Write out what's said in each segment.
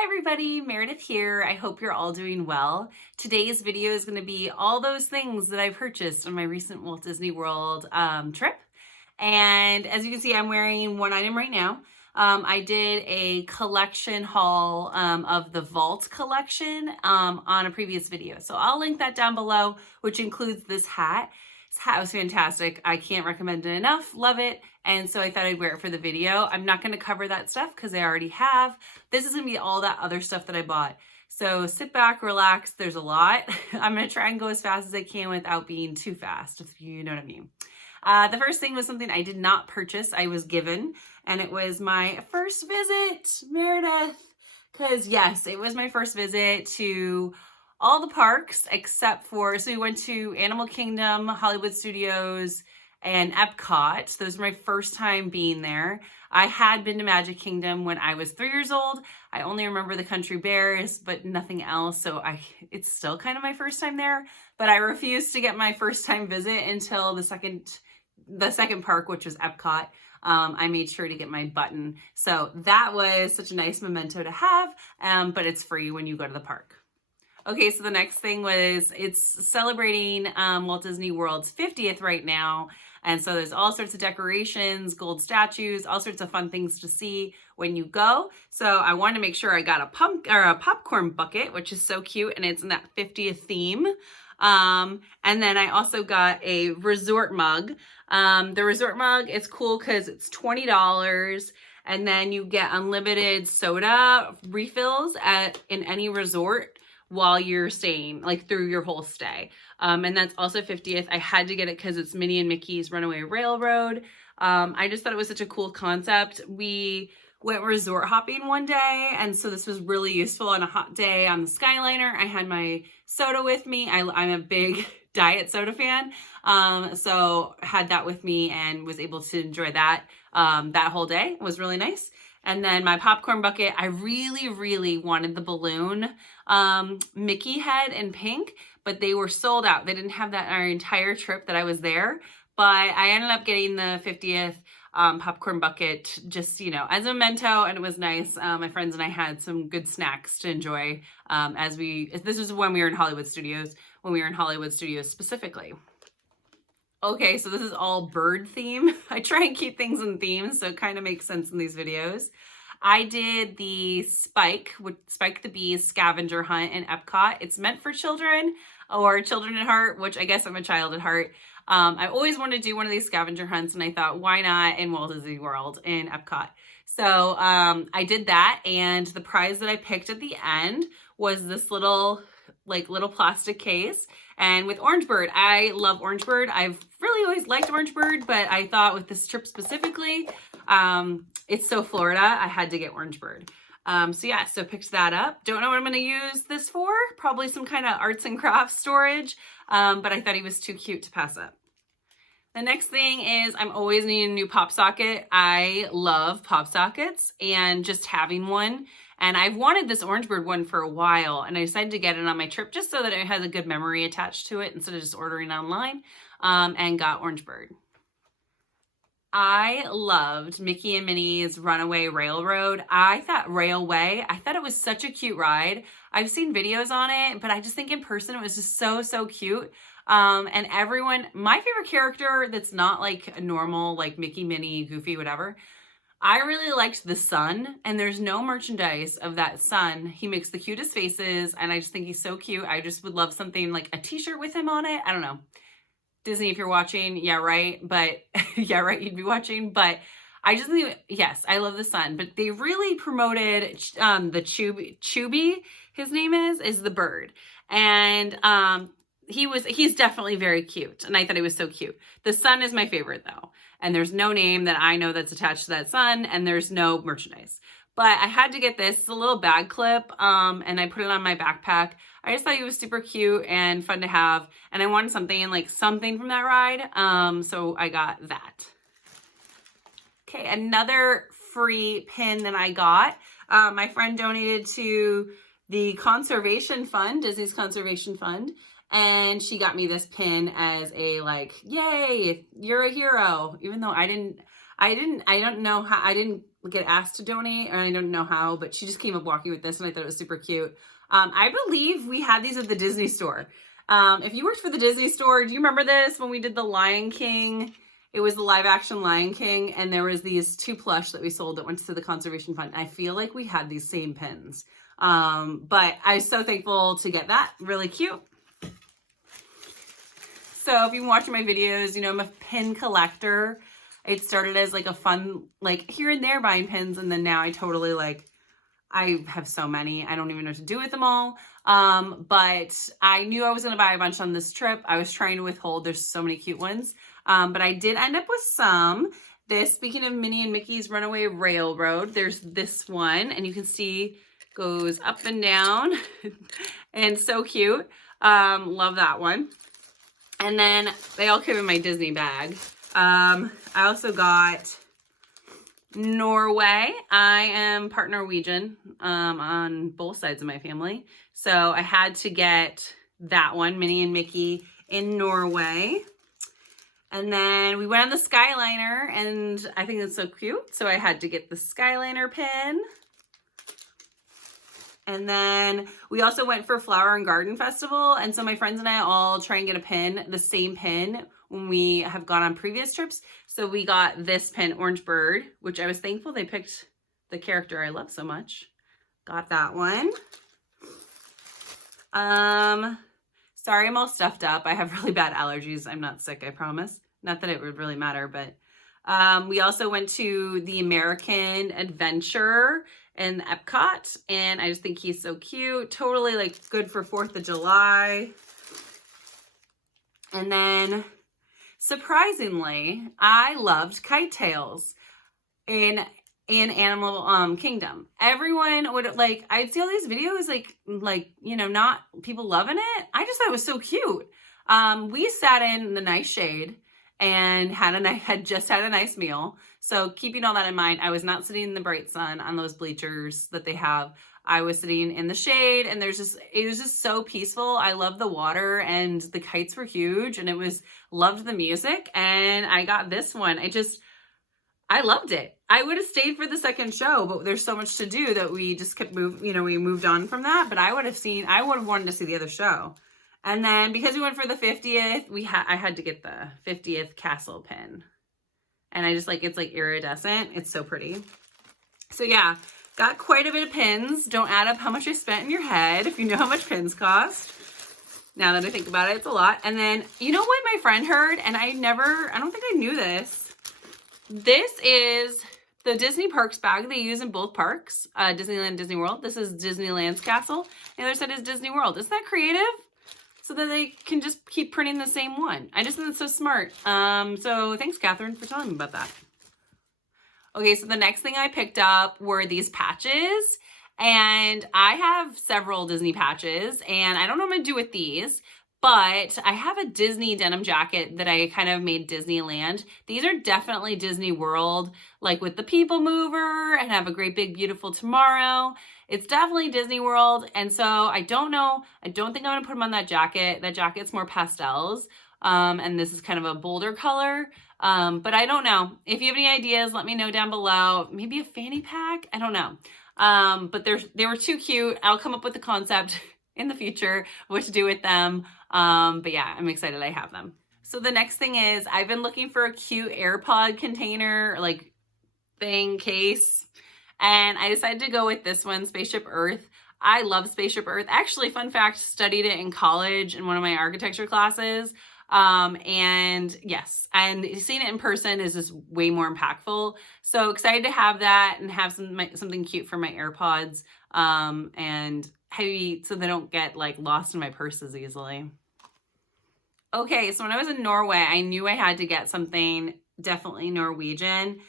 Hi everybody, Meredith here. I hope you're all doing well. Today's video is going to be all those things that I purchased on my recent Walt Disney World trip. And as you can see, I'm wearing one item right now. I did a collection haul of the Vault collection on a previous video. So I'll link that down below, which includes this hat. This hat was fantastic. I can't recommend it enough. Love it. And so I thought I'd wear it for the video. I'm not going to cover that stuff because I already have. This is going to be all that other stuff that I bought. So sit back, relax. There's a lot. I'm going to try and go as fast as I can without being too fast, if you know what I mean. The first thing was something I did not purchase. I was given, and it was my first visit, Meredith. Because yes, it was my first visit to all the parks except for, so we went to Animal Kingdom, Hollywood Studios, and Epcot. Those were my first time being there. I had been to Magic Kingdom when I was 3 years old. I only remember the Country Bears, but nothing else. So it's still kind of my first time there, but I refused to get my first time visit until the second park, which was Epcot. I made sure to get my button. So that was such a nice memento to have, but it's free when you go to the park. Okay, so the next thing was, it's celebrating Walt Disney World's 50th right now. And so there's all sorts of decorations, gold statues, all sorts of fun things to see when you go. So I wanted to make sure I got a popcorn bucket, which is so cute, and it's in that 50th theme. And then I also got a resort mug. The resort mug is cool because it's $20. And then you get unlimited soda refills in any resort while you're staying, like through your whole stay. And that's also 50th. I had to get it because it's Minnie and Mickey's Runaway Railroad. I just thought it was such a cool concept. We went resort hopping one day, and so this was really useful on a hot day on the Skyliner. I had my soda with me. I'm a big diet soda fan, so had that with me and was able to enjoy that that whole day. It was really nice. And then my popcorn bucket, I really, really wanted the balloon Mickey head in pink, but they were sold out. They didn't have that our entire trip that I was there, but I ended up getting the 50th popcorn bucket just, you know, as a memento, and it was nice. My friends and I had some good snacks to enjoy this was when we were in Hollywood Studios, specifically. Okay, so this is all bird theme. I try and keep things in themes, so it kind of makes sense in these videos. I did the Spike the Bee's scavenger hunt in Epcot. It's meant for children or children at heart, which I guess I'm a child at heart. I always wanted to do one of these scavenger hunts, and I thought, why not in Walt Disney World in Epcot? So I did that, and the prize that I picked at the end was this little plastic case. And with Orange Bird, I love Orange Bird. I've really always liked Orange Bird, but I thought with this trip specifically, it's so Florida, I had to get Orange Bird. So picked that up. Don't know what I'm going to use this for. Probably some kind of arts and crafts storage, but I thought he was too cute to pass up. The next thing is I'm always needing a new pop socket. I love pop sockets and just having one. And I've wanted this Orange Bird one for a while, and I decided to get it on my trip just so that it has a good memory attached to it instead of just ordering online, and got Orange Bird. I loved Mickey and Minnie's Runaway Railroad. I thought it was such a cute ride. I've seen videos on it, but I just think in person it was just so, so cute. And my favorite character that's not like a normal, like Mickey, Minnie, Goofy, whatever, I really liked the sun, and there's no merchandise of that sun. He makes the cutest faces, and I just think he's so cute. I just would love something like a t-shirt with him on it. I don't know. Disney, if you're watching, yeah, right. But yeah, right, you'd be watching. But I just think, yes, I love the sun. But they really promoted the Chubby, his name is the bird. And he's definitely very cute, and I thought he was so cute. The sun is my favorite though, and there's no name that I know that's attached to that sun, and there's no merchandise. But I had to get this. It's a little bag clip, and I put it on my backpack. I just thought he was super cute and fun to have, and I wanted something from that ride, so I got that. Okay, another free pin that I got. My friend donated to the conservation fund, Disney's conservation fund. And she got me this pin as a yay, you're a hero. Even though I didn't get asked to donate, and I don't know how, but she just came up walking with this and I thought it was super cute. I believe we had these at the Disney store. If you worked for the Disney store, do you remember this when we did the Lion King? It was the live action Lion King, and there was these 2 plush that we sold that went to the conservation fund. I feel like we had these same pins. But I was so thankful to get that. Really cute. So if you've been watching my videos, you know, I'm a pin collector. It started as like a fun, like here and there buying pins. And then now I totally like, I have so many. I don't even know what to do with them all. But I knew I was going to buy a bunch on this trip. I was trying to withhold. There's so many cute ones. But I did end up with some. This, speaking of Minnie and Mickey's Runaway Railroad, there's this one. And you can see goes up and down. And so cute. Love that one. And then they all came in my Disney bag. I also got Norway. I am part Norwegian on both sides of my family. So I had to get that one, Minnie and Mickey in Norway. And then we went on the Skyliner, and I think that's so cute. So I had to get the Skyliner pin. And then we also went for Flower and Garden Festival. And so my friends and I all try and get a pin, the same pin, when we have gone on previous trips. So we got this pin, Orange Bird, which I was thankful they picked the character I love so much. Got that one. Sorry, I'm all stuffed up. I have really bad allergies. I'm not sick, I promise. Not that it would really matter, but we also went to the American Adventure in Epcot, and I just think he's so cute. Totally like good for 4th of July. And then surprisingly, I loved Kite Tails in Animal Kingdom. Everyone would like, I'd see all these videos like, you know, not people loving it. I just thought it was so cute. We sat in the nice shade and had just had a nice meal. So keeping all that in mind, I was not sitting in the bright sun on those bleachers that they have. I was sitting in the shade, and it was just so peaceful. I love the water, and the kites were huge, and loved the music. And I got this one. I loved it. I would have stayed for the second show, but there's so much to do that we just kept moving, you know, we moved on from that. But I would have wanted to see the other show. And then because we went for the 50th, I had to get the 50th castle pin. And I just it's like iridescent. It's so pretty. So yeah, got quite a bit of pins. Don't add up how much I spent in your head if you know how much pins cost. Now that I think about it, it's a lot. And then, you know what my friend heard? And I don't think I knew this. This is the Disney Parks bag they use in both parks, Disneyland, Disney World. This is Disneyland's castle. The other side is Disney World. Isn't that creative? So that they can just keep printing the same one. I just think it's so smart. So thanks, Catherine, for telling me about that. Okay, so the next thing I picked up were these patches. And I have several Disney patches, and I don't know what I'm gonna do with these, but I have a Disney denim jacket that I kind of made Disneyland. These are definitely Disney World, like with the People Mover and Have a Great Big Beautiful Tomorrow. It's definitely Disney World. And so I don't know. I don't think I'm going to put them on that jacket. That jacket's more pastels. And this is kind of a bolder color. But I don't know. If you have any ideas, let me know down below. Maybe a fanny pack? I don't know. But they were too cute. I'll come up with a concept in the future what to do with them. But yeah, I'm excited I have them. So the next thing is I've been looking for a cute AirPod container, like case. And I decided to go with this one, Spaceship Earth. I love Spaceship Earth. Actually, fun fact, studied it in college in one of my architecture classes. And yes, and seeing it in person is just way more impactful. So excited to have that and have something cute for my AirPods. And heavy so they don't get like lost in my purses easily. Okay, so when I was in Norway, I knew I had to get something definitely Norwegian.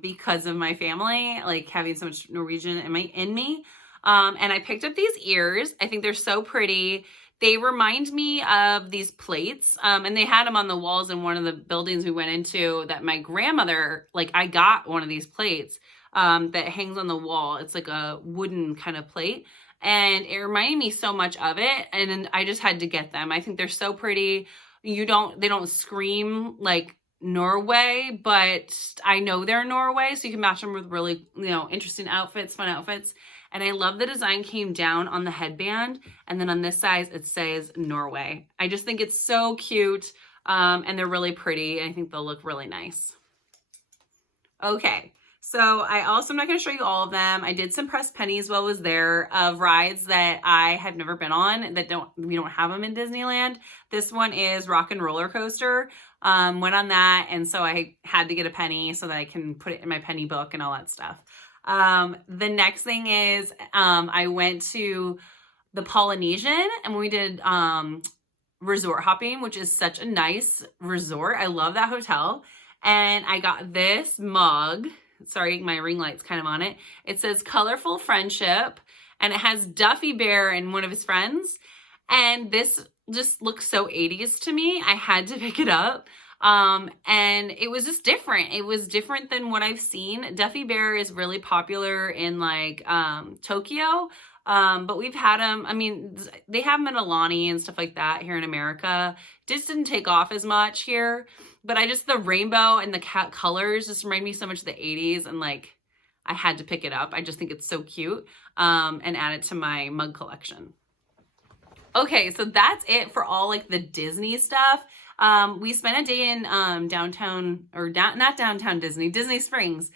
Because of my family, like having so much Norwegian in me. And I picked up these ears. I think they're so pretty. They remind me of these plates. And they had them on the walls in one of the buildings we went into that my grandmother, like I got one of these plates, that hangs on the wall. It's like a wooden kind of plate. And it reminded me so much of it. And I just had to get them. I think they're so pretty. They don't scream like Norway, but I know they're Norway, so you can match them with really, interesting outfits, fun outfits. And I love the design came down on the headband, and then on this side it says Norway. I just think it's so cute, and they're really pretty. I think they'll look really nice. Okay, so I'm not going to show you all of them. I did some pressed pennies while I was there of rides that I have never been on that we don't have them in Disneyland. This one is Rock and Roller Coaster. Went on that, and so I had to get a penny so that I can put it in my penny book and all that stuff. The next thing is I went to the Polynesian, and we did resort hopping, which is such a nice resort. I love that hotel. And I got this mug. Sorry, my ring light's kind of on it. It says Colorful Friendship, and it has Duffy Bear and one of his friends. And this just looks so 80s to me. I had to pick it up. And it was just different. It was different than what I've seen. Duffy Bear is really popular in like Tokyo. But we've had them, I mean, they have them in Alani and stuff like that here in America. Just didn't take off as much here. But the rainbow and the colors just remind me so much of the 80s, and like, I had to pick it up. I just think it's so cute, and add it to my mug collection. Okay, so that's it for all like the Disney stuff. We spent a day in downtown, or not downtown Disney Springs.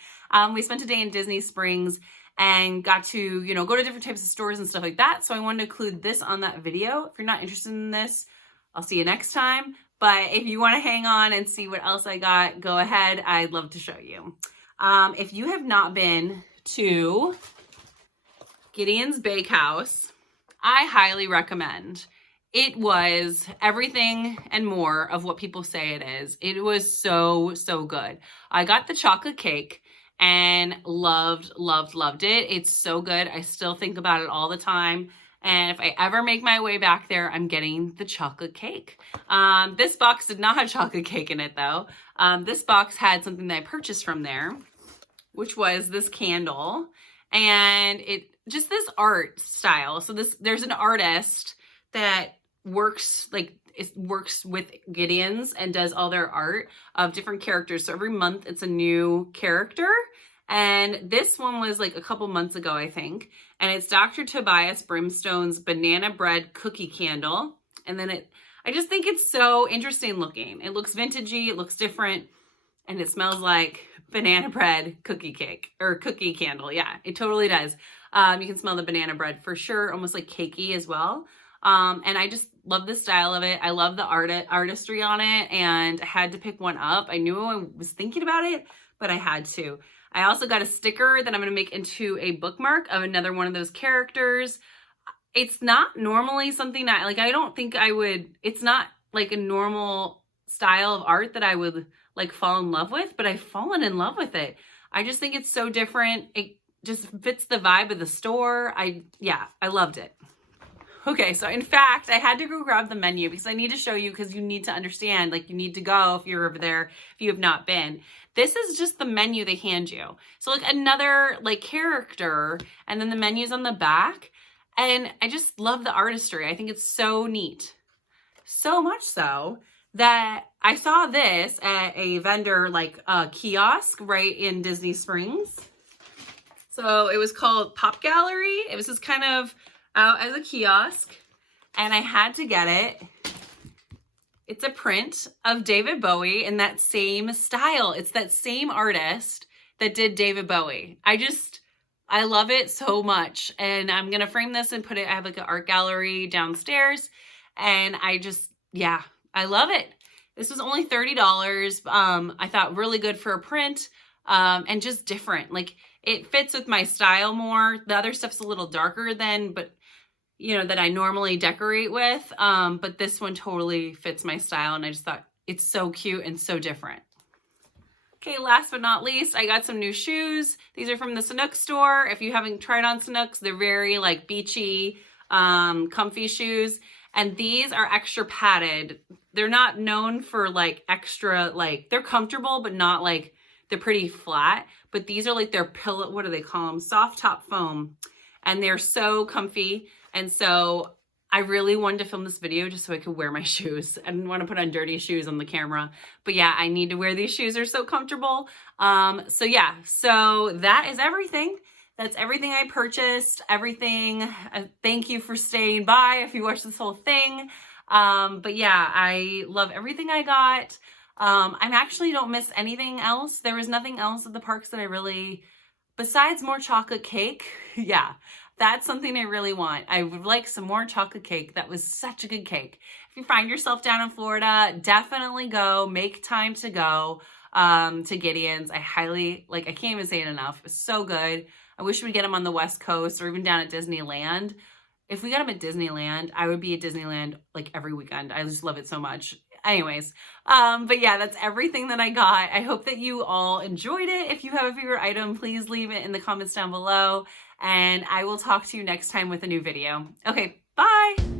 We spent a day in Disney Springs and got to, go to different types of stores and stuff like that. So I wanted to include this on that video. If you're not interested in this, I'll see you next time. But if you want to hang on and see what else I got, go ahead. I'd love to show you. If you have not been to Gideon's Bakehouse, I highly recommend. It was everything and more of what people say it is. It was so, so good. I got the chocolate cake and loved it. It's so good. I still think about it all the time. And if I ever make my way back there, I'm getting the chocolate cake. This box did not have chocolate cake in it though. This box had something that I purchased from there, which was this candle, and just this art style. So there's an artist that works with Gideon's and does all their art of different characters. So every month it's a new character. And this one was like a couple months ago, I think. And it's Dr. Tobias Brimstone's banana bread cookie candle. And then I just think it's so interesting looking. It looks vintagey, it looks different, and it smells like banana bread cookie cake or cookie candle. Yeah, it totally does. You can smell the banana bread for sure, almost like cakey as well. And I just love the style of it. I love the artistry on it, and I had to pick one up. I knew I was thinking about it, but I had to. I also got a sticker that I'm going to make into a bookmark of another one of those characters. It's not normally something I don't think I would, it's not like a normal style of art that I would like fall in love with, but I've fallen in love with it. I just think it's so different. It just fits the vibe of the store. I loved it. Okay, so in fact, I had to go grab the menu because I need to show you, because you need to understand, like you need to go if you're over there, if you have not been. This is just the menu they hand you. So like another like character, and then the menu's on the back. And I just love the artistry. I think it's so neat. So much so that I saw this at a vendor like a kiosk right in Disney Springs. So it was called Pop Gallery. It was just kind of out as a kiosk, and I had to get it. It's a print of David Bowie in that same style. It's that same artist that did David Bowie. I love it so much, and I'm gonna frame this and put it, I have like an art gallery downstairs, and I love it. This was only $30. I thought really good for a print, and just different. Like it fits with my style more. The other stuff's a little darker that I normally decorate with. But this one totally fits my style, and I just thought it's so cute and so different. Okay, last but not least, I got some new shoes. These are from the Sanuk store. If you haven't tried on Sanuks, they're very like beachy, comfy shoes. And these are extra padded. They're not known for like extra, like they're comfortable, but not like, they're pretty flat. But these are like their pillow, what do they call them? Soft top foam. And they're so comfy. And so I really wanted to film this video just so I could wear my shoes. I didn't want to put on dirty shoes on the camera, but yeah, I need to wear these shoes. They're so comfortable. So yeah, so that is everything. That's everything I purchased, everything. Thank you for staying by if you watched this whole thing. But yeah, I love everything I got. I actually don't miss anything else. There was nothing else at the parks that I really, besides more chocolate cake. Yeah, that's something I really want. I would like some more chocolate cake. That was such a good cake. If you find yourself down in Florida, definitely go. Make time to go to Gideon's. I highly, I can't even say it enough. It's so good. I wish we'd get them on the West Coast or even down at Disneyland. If we got them at Disneyland, I would be at Disneyland like every weekend. I just love it so much. Anyways, but yeah, that's everything that I got. I hope that you all enjoyed it. If you have a favorite item, please leave it in the comments down below, and I will talk to you next time with a new video. Okay, bye.